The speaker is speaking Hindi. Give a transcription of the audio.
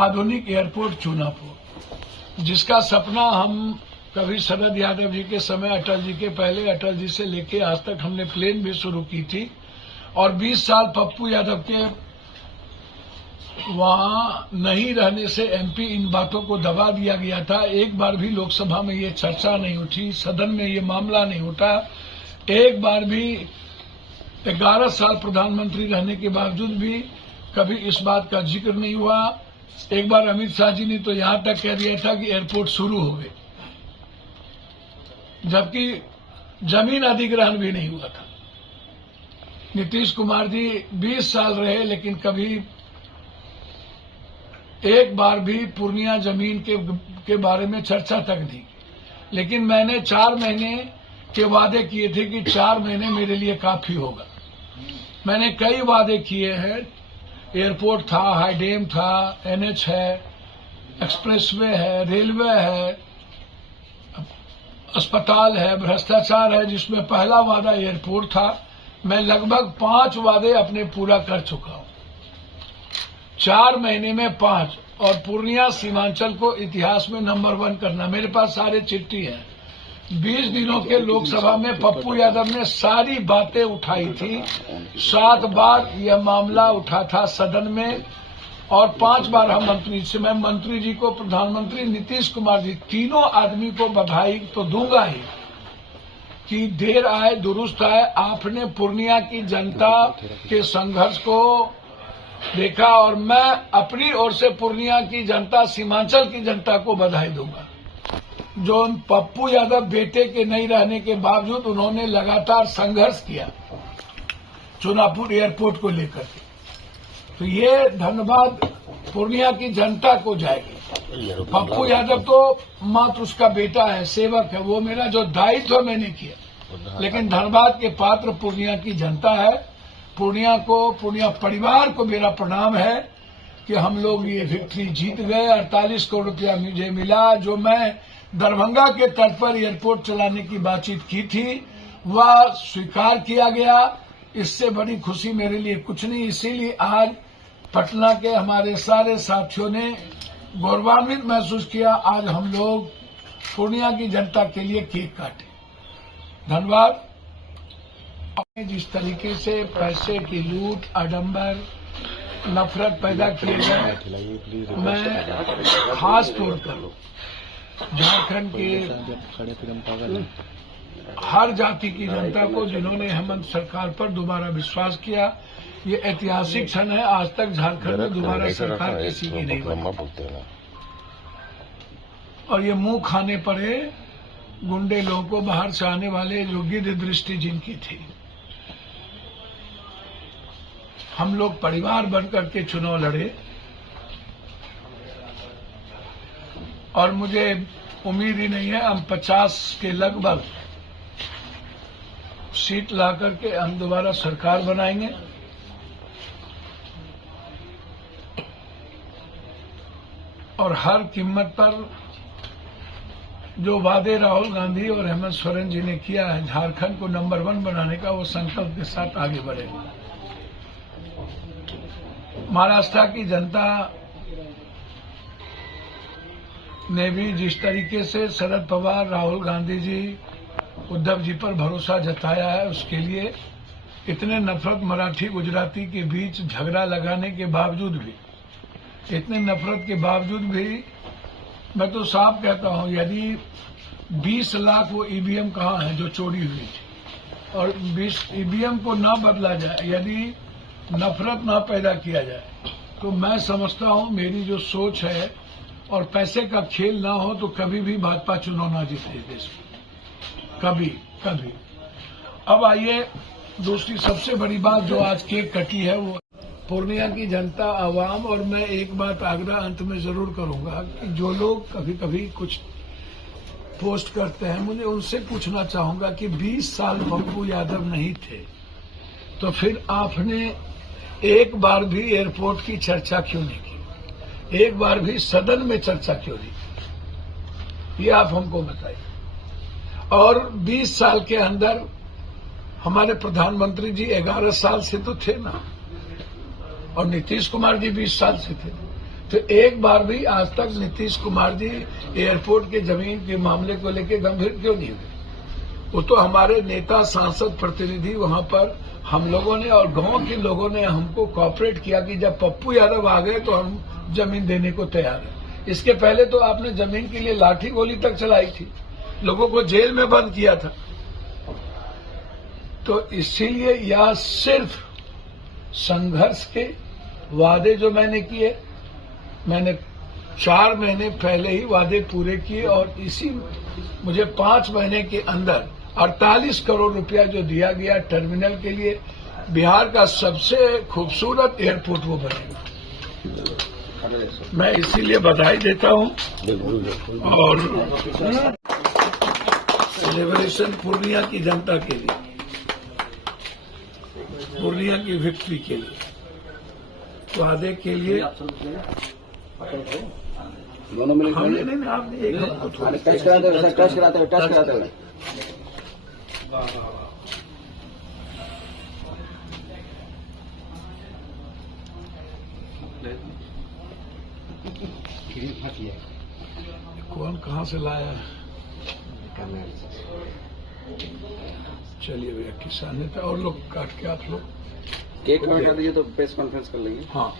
आधुनिक एयरपोर्ट चूनापुर, जिसका सपना हम कभी शरद यादव जी के समय, अटल जी के पहले, अटल जी से लेके आज तक हमने प्लेन भी शुरू की थी। और 20 साल पप्पू यादव के वहां नहीं रहने से एमपी इन बातों को दबा दिया गया था। एक बार भी लोकसभा में ये चर्चा नहीं उठी, सदन में ये मामला नहीं उठा। एक बार भी 11 साल प्रधानमंत्री रहने के बावजूद भी कभी इस बात का जिक्र नहीं हुआ। एक बार अमित शाह जी ने तो यहां तक कह दिया था कि एयरपोर्ट शुरू हो गए, जबकि जमीन अधिग्रहण भी नहीं हुआ था। नीतीश कुमार जी 20 साल रहे, लेकिन कभी एक बार भी पूर्णिया जमीन के बारे में चर्चा तक नहीं। लेकिन मैंने 4 महीने के वादे किए थे कि 4 महीने मेरे लिए काफी होगा। मैंने कई वादे किए हैं। एयरपोर्ट था, हाईडेम था, एनएच है, एक्सप्रेसवे है, रेलवे है, अस्पताल है, भ्रष्टाचार है, जिसमें पहला वादा एयरपोर्ट था। मैं लगभग 5 वादे अपने पूरा कर चुका हूं। 4 महीने में 5। और पूर्णिया सीमांचल को इतिहास में नंबर 1 करना, मेरे पास सारे चिट्ठी हैं। 20 दिनों के लोकसभा में पप्पू यादव ने सारी बातें उठाई थी। 7 बार यह मामला उठा था सदन में, और 5 बार हम मैं मंत्री जी को, प्रधानमंत्री नीतीश कुमार जी, तीनों आदमी को बधाई तो दूंगा ही कि देर आए दुरुस्त आए। आपने पूर्णिया की जनता के संघर्ष को देखा, और मैं अपनी ओर से पूर्णिया की जनता, सीमांचल की जनता को बधाई दूंगा। जो पप्पू यादव बेटे के नहीं रहने के बावजूद उन्होंने लगातार संघर्ष किया चूनापुर एयरपोर्ट को लेकर के, तो ये धन्यवाद पूर्णिया की जनता को जाएगी। पप्पू यादव तो मात्र उसका बेटा है, सेवक है, वो मेरा जो दायित्व मैंने किया, लेकिन धन्यवाद के पात्र पूर्णिया की जनता है। पूर्णिया को, पूर्णिया परिवार को मेरा प्रणाम है कि हम लोग ये विक्ट्री जीत गए। 48 करोड़ रुपया मुझे मिला। जो मैं दरभंगा के तट पर एयरपोर्ट चलाने की बातचीत की थी, वह स्वीकार किया गया। इससे बड़ी खुशी मेरे लिए कुछ नहीं। इसीलिए आज पटना के हमारे सारे साथियों ने गौरवान्वित महसूस किया। आज हम लोग पूर्णिया की जनता के लिए केक काटे। धन्यवाद। जिस तरीके से पैसे की लूट, आडंबर, नफरत पैदा किए गए, मैं खास तौर पर झारखंड के हर जाति की जनता को, जिन्होंने हेमंत सरकार पर दोबारा विश्वास किया, ये ऐतिहासिक क्षण है। आज तक झारखंड में दोबारा सरकार किसी की नहीं बनी, और ये मुंह खाने पड़े गुंडे लोगों को, बाहर से आने वाले, जो गिद्ध दृष्टि जिनकी थी। हम लोग परिवार बनकर के चुनाव लड़े, और मुझे उम्मीद ही नहीं है, हम 50 के लगभग सीट ला करके हम दोबारा सरकार बनाएंगे। और हर कीमत पर जो वादे राहुल गांधी और हेमंत सोरेन जी ने किया है झारखंड को नंबर 1 बनाने का, वो संकल्प के साथ आगे बढ़ेगा। महाराष्ट्र की जनता ने भी जिस तरीके से शरद पवार, राहुल गांधी जी, उद्धव जी पर भरोसा जताया है, उसके लिए इतने नफरत मराठी गुजराती के बीच झगड़ा लगाने के बावजूद भी, इतने नफरत के बावजूद भी, मैं तो साफ कहता हूं, यदि 20 लाख वो ईवीएम कहाँ है जो चोरी हुई थी, और 20 ईवीएम को ना बदला जाए, यदि नफरत ना पैदा किया जाए, तो मैं समझता हूं, मेरी जो सोच है, और पैसे का खेल ना हो, तो कभी भी भाजपा चुनाव ना जीते देश में, कभी। अब आइए, दूसरी सबसे बड़ी बात जो आज केक कटी है, वो पूर्णिया की जनता, आवाम। और मैं एक बात आग्रह अंत में जरूर करूंगा कि जो लोग कभी कभी कुछ पोस्ट करते हैं, मुझे उनसे पूछना चाहूंगा कि 20 साल पप्पू यादव नहीं थे, तो फिर आपने एक बार भी एयरपोर्ट की चर्चा क्यों नहीं की? एक बार भी सदन में चर्चा क्यों नहीं की? ये आप हमको बताइए। और 20 साल के अंदर हमारे प्रधानमंत्री जी 11 साल से तो थे ना, और नीतीश कुमार जी 20 साल से थे। तो एक बार भी आज तक नीतीश कुमार जी एयरपोर्ट के जमीन के मामले को लेकर गंभीर क्यों नहीं हुए? वो तो हमारे नेता, सांसद, प्रतिनिधि वहां पर हम लोगों ने और गांव के लोगों ने हमको कॉपरेट किया कि जब पप्पू यादव आ गए तो हम जमीन देने को तैयार हैं। इसके पहले तो आपने जमीन के लिए लाठी गोली तक चलाई थी, लोगों को जेल में बंद किया था। तो इसीलिए यह सिर्फ संघर्ष के वादे जो मैंने किए, मैंने 4 महीने पहले ही वादे पूरे किए और इसी मुझे 5 महीने के अंदर 48 करोड़ रुपया जो दिया गया टर्मिनल के लिए, बिहार का सबसे खूबसूरत एयरपोर्ट वो बनेगा। मैं इसीलिए बधाई देता हूं और सेलिब्रेशन पूर्णिया की जनता के लिए, पूर्णिया की विक्ट्री के लिए, वादे के लिए। दोनों मिले नहीं, आपने एक टच कराते हुए कौन कहाँ से लाया है? चलिए भैया, किसान नेता और लोग काट के आप लोग केक काट दीजिए तो प्रेस कॉन्फ्रेंस कर लेंगे। हाँ।